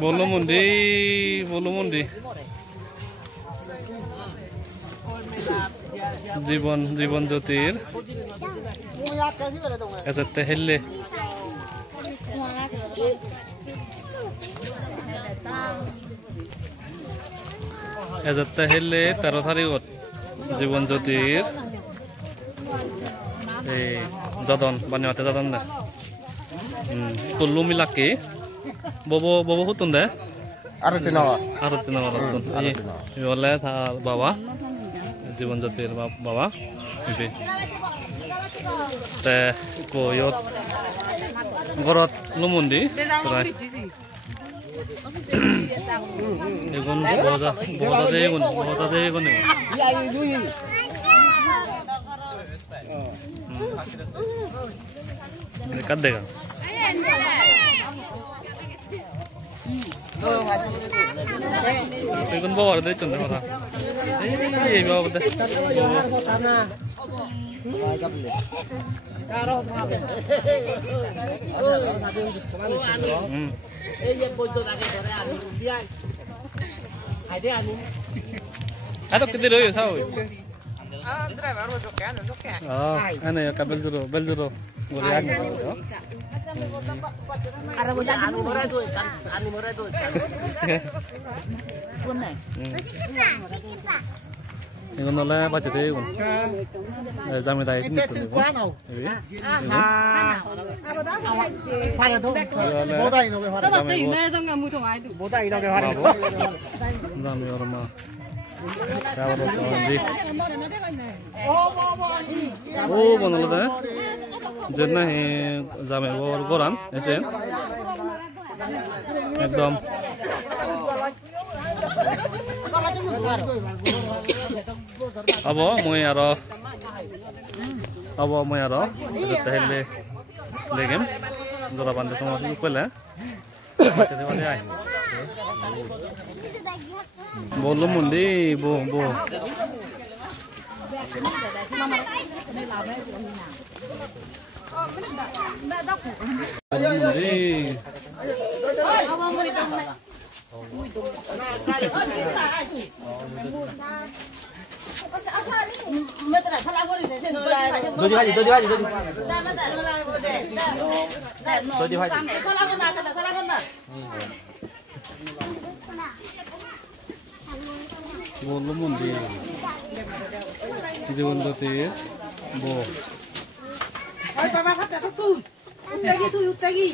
Bolo mundi. জীবন জ্যোতির এসতে হেললে এজতে হেললে 13 তারিখত জীবন জ্যোতির এই যদন বানিয়াতে যদন দে কুল্লু মিলাকে ববো হুতুন দে আরতি নাওয়া হুতুন এই বলে বাবা জীবন জ্যোতির বাবা তে কোয়ত ঘরত লুমুন্দি প্রায় এগুন বজা যে এগুন কাট দেখা এগুন বাবার দে চন্দ্র কথা এই বাবা দে Atau kita dulu ya sao? Driver itu kan, ane ya kabel dulu, boleh ane. Ada boleh anu murah itu. Benar. Ini nolnya baca deh kan. Jamin tadi ini tuh. Oh, benar lah. Jadi jamin goran, esen. Ekdom. Abo moi aro tehele legem jora bande sama pele baca se wale ai bolu mundi bo Bolu mundi জীবন জ্যোতির bo Ay baba kata satu utagi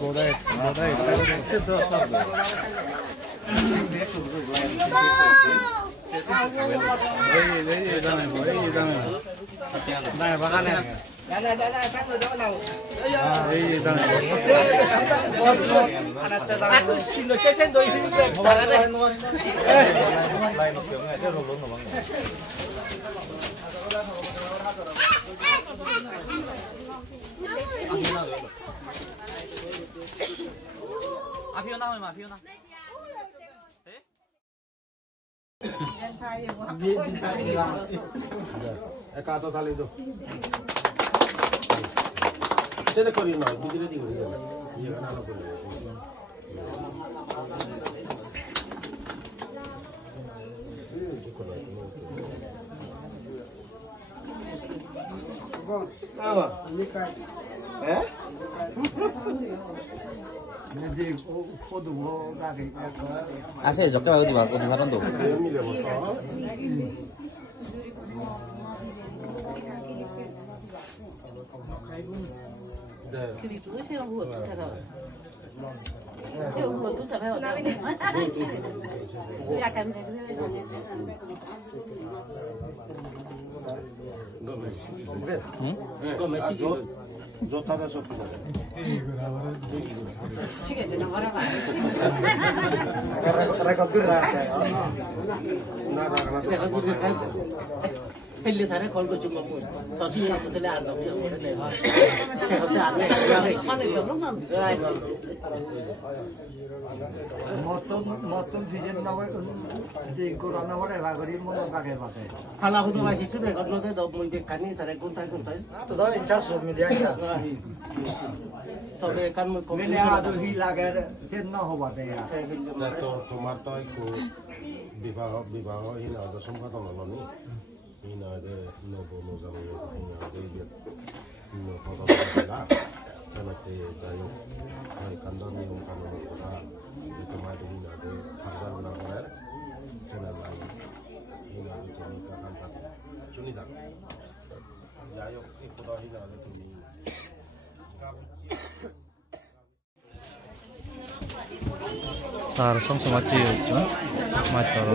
bodai Aku sino cesen doi Ekato kali itu. Saya kori na, bidire di kori. Iya kan anak kori. Apa? Nikai. Jadi foto gua dari. Asal joknya bagus dibawa ke mana tuh? 그리고 새우 구워 뜯어서 새우 구워 뜯어 배워 약간 Jotara sopi. 치게 되는 거라 봐. Rekodur rasa. 헬리 다래 걸고 좀 먹고 더시 하고 들려 안 나오고 그러네. 그때 안 해. মতন ভিজেন নয় কোরআন হলে ভাগরি মন কাকে পাতে হালা হুদা হিসুবে গনতে দ মই কানি তারে গুনতাই তো দাও ইনচার্জ মিডিয়া তবে কান মই মেনে আদর হি লাগে সেন না হবাতে তো তোমার তো একটু বিবাহ এই না সম্পাদন হলো নি এই না যে নব নজানো এই না যে নপদলা তাতে দায়ো হয় কান্দর নিয়ম কানুন কথা যে তোমার এই না যে ফাদার না করার চ্যানেল নাই এই না যে তুমি কাকান পাতে শুনি দাও যাই হোক এই কথা এই না যে তুমি তার সংসার মাছি হচ্ছে মাছ ধরো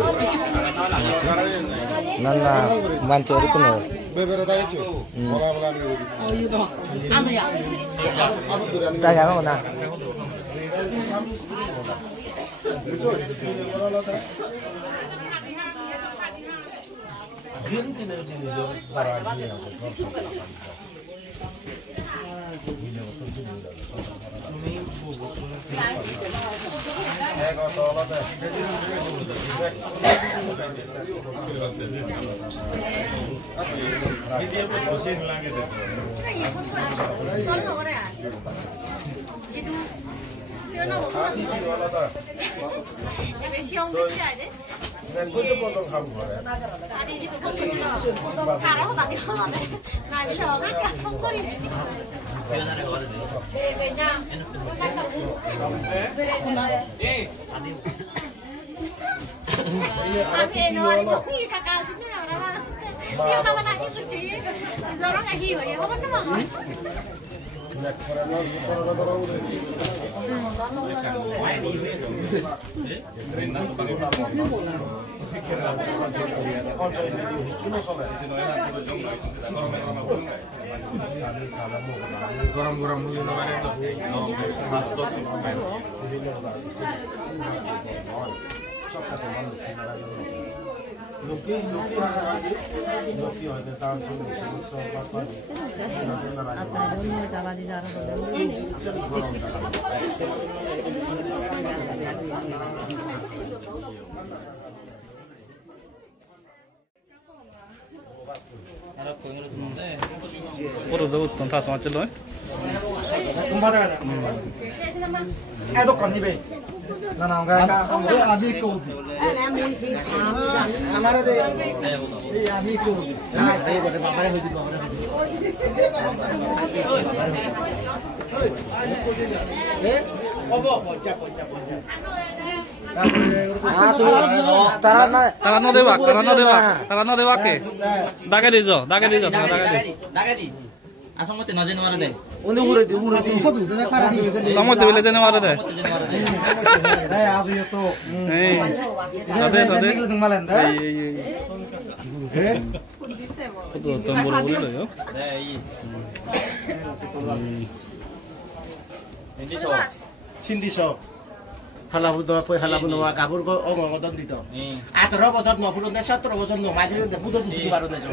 난나 만져 이거는 다 양호나 গরম হলে মাছ দশ লোকে হয়তো তার জন্য পুরো উত্তম তা সমাজ ছিল এত কনিবে না না আমি কোদি আমারে দে এই আমি কোদি না এই বলে বাবারে হই দিল বাবারে এ ওবো পয়সা তারা ন দেবা কে দাগে দিছ দাগে দি আসংগতে নজেন মারা দে ওনে উড়ে দি সময় দিলে দেনে মারা দে এই আজু তো এই তদে মালেন দে হে তো তোমরা বলে দাও 인디서 신디서 할라부도 앞에 할라부도 와 가불고 어머거든 디도 아 들어보서 뭐 부른데 셔트로보서 너 맞으는데 묻어도 두고 바로네 저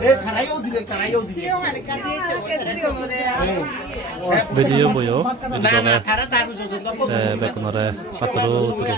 에 가라요 디베 video 보여 나나 다른 다루 저도 네 백너래 파트로 들어